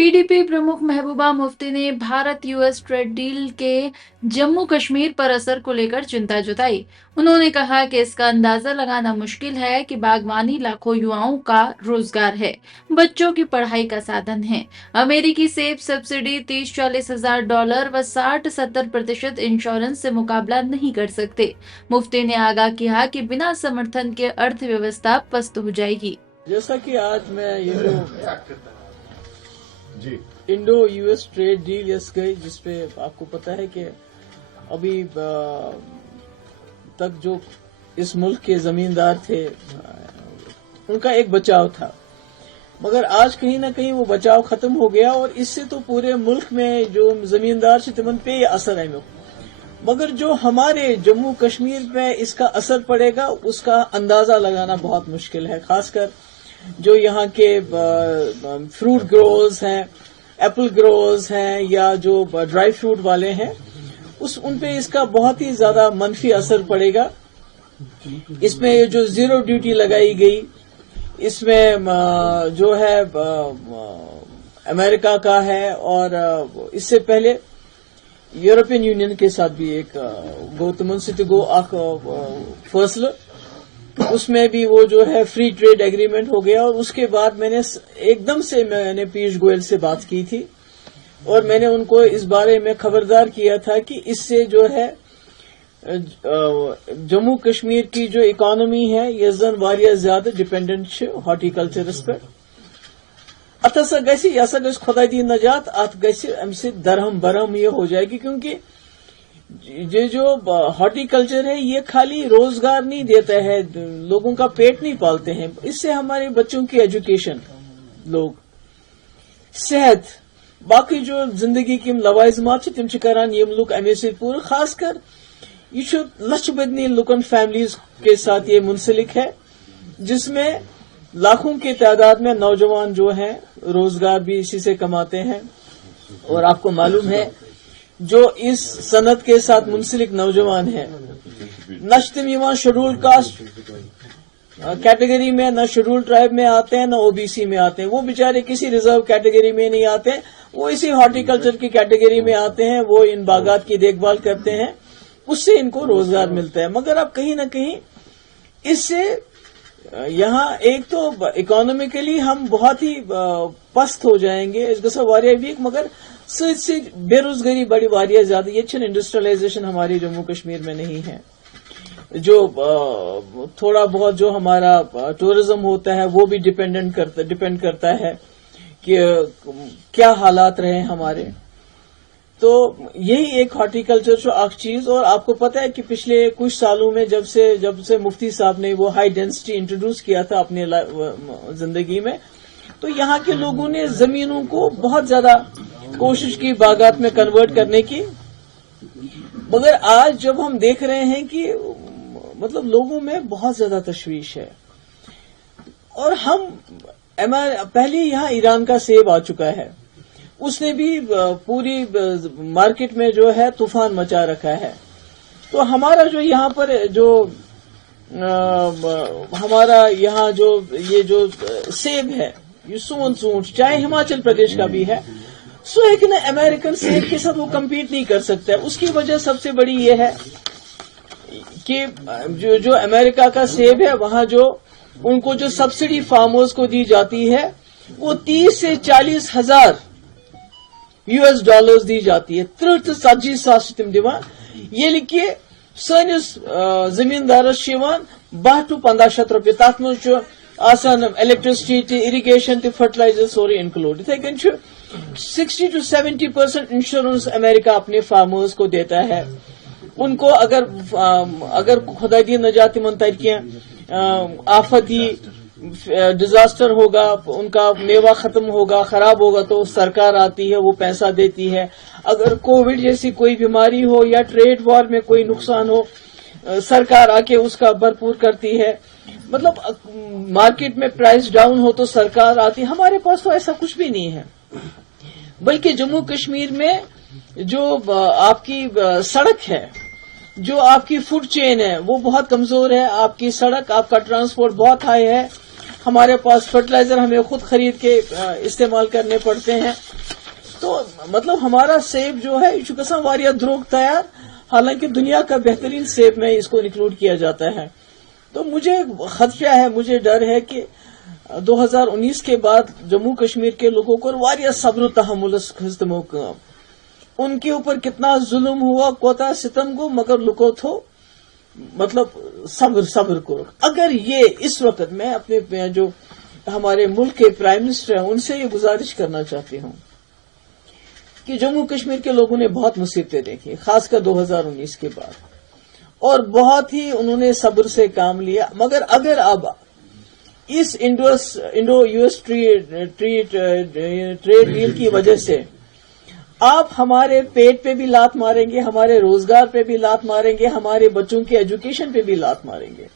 PDP प्रमुख महबूबा मुफ्ती ने Bharat US trade deal के जम्मू कश्मीर पर असर को लेकर चिंता जताई। उन्होंने कहा कि इसका अंदाजा लगाना मुश्किल है कि बागवानी लाखों युवाओं का रोजगार है, बच्चों की पढ़ाई का साधन है। अमेरिकी सेब सब्सिडी 30-40 हजार डॉलर व 60-70% इंश्योरेंस से मुकाबला नहीं कर सकते। मुफ्ती ने आगाह किया कि बिना समर्थन के अर्थव्यवस्था पस्त हो जाएगी। जैसा कि आज मैं ये जो Indo US trade deal yes गई, जिसपे आपको पता है कि अभी तक जो इस मुल्क के जमींदार थे उनका एक बचाव था, मगर आज कहीं ना कहीं वो बचाव खत्म हो गया और इससे तो पूरे मुल्क में जो जमींदार से तिमन पे असर है। मगर जो हमारे जम्मू कश्मीर पे इसका असर पड़ेगा उसका अंदाजा लगाना बहुत मुश्किल है। खासकर जो यहाँ के फ्रूट ग्रोवर्स हैं, एप्पल ग्रोवर्स हैं या जो ड्राई फ्रूट वाले हैं, उन पे इसका बहुत ही ज्यादा मनफी असर पड़ेगा। इसमें जो जीरो ड्यूटी लगाई गई, इसमें जो है अमेरिका का है और इससे पहले यूरोपियन यूनियन के साथ भी एक गौतमन सिटिगो फैसला, उसमें भी वो जो है फ्री ट्रेड एग्रीमेंट हो गया। और उसके बाद मैंने पीयूष गोयल से बात की थी और मैंने उनको इस बारे में खबरदार किया था कि इससे जो है जम्मू कश्मीर की जो इकोनॉमी है ये जन वारिया ज्यादा डिपेंडेंट हॉर्टिकल्चरस पे। अत हसा गस खुदा दी नजात, अत गस अमि दरहम बरहम ये हो जाएगी, क्योंकि ये जो हॉर्टिकल्चर है ये खाली रोजगार नहीं देता है, लोगों का पेट नहीं पालते हैं। इससे हमारे बच्चों की एजुकेशन, लोग सेहत, बाकी जो जिंदगी की लवाजमात तिम करान ये लुक अमे से पूरा। खासकर ये लक्ष बदनी लुकन फैमिलीज के साथ ये मुंसलिक है, जिसमें लाखों की तादाद में नौजवान जो हैं रोजगार भी इसी से कमाते हैं। और आपको मालूम है जो इस सनत के साथ मुंसलिक नौजवान हैं, न तिम शेड्यूल कास्ट कैटेगरी में, न शेड्यूल ट्राइब में आते हैं, न ओबीसी में आते हैं। वो बेचारे किसी रिजर्व कैटेगरी में नहीं आते हैं, वो इसी हॉर्टिकल्चर की कैटेगरी में आते हैं। वो इन बागात की देखभाल करते हैं, उससे इनको रोजगार मिलता है। मगर अब कहीं ना कहीं इससे यहाँ एक तो इकोनॉमिकली हम बहुत ही पस्त हो जाएंगे, इसका वारिया वीक, मगर से बेरोजगारी बड़ी वारिया ज्यादा। ये इंडस्ट्रियलाइजेशन हमारे जम्मू कश्मीर में नहीं है। जो थोड़ा बहुत जो हमारा टूरिज्म होता है वो भी डिपेंड करता है कि क्या हालात रहे हमारे। तो यही एक हॉर्टिकल्चर जो एक चीज। और आपको पता है कि पिछले कुछ सालों में जब से मुफ्ती साहब ने वो हाई डेंसिटी इंट्रोड्यूस किया था अपने जिंदगी में, तो यहाँ के लोगों ने जमीनों को बहुत ज्यादा कोशिश की बागात में कन्वर्ट करने की। मगर आज जब हम देख रहे हैं कि मतलब लोगों में बहुत ज्यादा तशवीश है, और हम पहले यहाँ ईरान का सेब आ चुका है, उसने भी पूरी मार्केट में जो है तूफान मचा रखा है। तो हमारा जो यहाँ पर जो हमारा यहाँ जो ये जो सेब है, ये सोन सूट चाहे हिमाचल प्रदेश का भी है, सो है कि ना अमेरिकन सेब के साथ वो कम्पीट नहीं कर सकता है। उसकी वजह सबसे बड़ी ये है कि जो अमेरिका का सेब है, वहां जो उनको जो सब्सिडी फार्मर्स को दी जाती है वो 30 से 40 हजार US डॉलर्स दी जाती है। 30-40 तिम दिवान, ये लिखिए सनिस जमींदारस 12 to 15 रुपये, तथ मन इलेक्ट्रिसिटी, इरिगेशन तो फर्टिलाइजर सोरे इंक्लूड। इथे कन 60 to 70% इंश्योरेंस अमेरिका अपने फार्मर्स को देता है। उनको अगर खुदा दी न जाती मन आफती डिजास्टर होगा, उनका मेवा खत्म होगा, खराब होगा, तो सरकार आती है, वो पैसा देती है। अगर कोविड जैसी कोई बीमारी हो या ट्रेड वॉर में कोई नुकसान हो, सरकार आके उसका भरपूर करती है। मतलब मार्केट में प्राइस डाउन हो तो सरकार आती है। हमारे पास तो ऐसा कुछ भी नहीं है, बल्कि जम्मू कश्मीर में जो आपकी सड़क है, जो आपकी फूड चेन है, वो बहुत कमजोर है। आपकी सड़क, आपका ट्रांसपोर्ट बहुत हाई है। हमारे पास फर्टिलाइजर हमें खुद खरीद के इस्तेमाल करने पड़ते हैं। تو مطلب ہمارا سیب جو ہے یہ گژھان واریاہ دروگ تیار، حالانکہ دنیا کا بہترین سیب میں اس کو انکلوڈ کیا جاتا ہے. تو مجھے خدشہ ہے، مجھے ڈر ہے کہ 2019 کے بعد جموں کشمیر کے لوگوں کو واریاہ صبر و تحمل کھز تمو کام. ان کے اوپر کتنا ظلم ہوا، کوتا ستم گو، مگر لکو تھو مطلب صبر کرو. اگر یہ اس وقت میں اپنے جو ہمارے ملک کے پرائم منسٹر ہیں ان سے یہ گزارش کرنا چاہتی ہوں کہ جموں کشمیر کے لوگوں نے بہت مصیبتیں دیکھی، خاص کر 2019 کے بعد، اور بہت ہی انہوں نے صبر سے کام لیا. مگر اگر اب اس Indo U S trade deal کی وجہ سے آپ ہمارے پیٹ پہ بھی لات ماریں گے، ہمارے روزگار پہ بھی لات ماریں گے، ہمارے بچوں کی ایجوکیشن پہ بھی لات ماریں گے،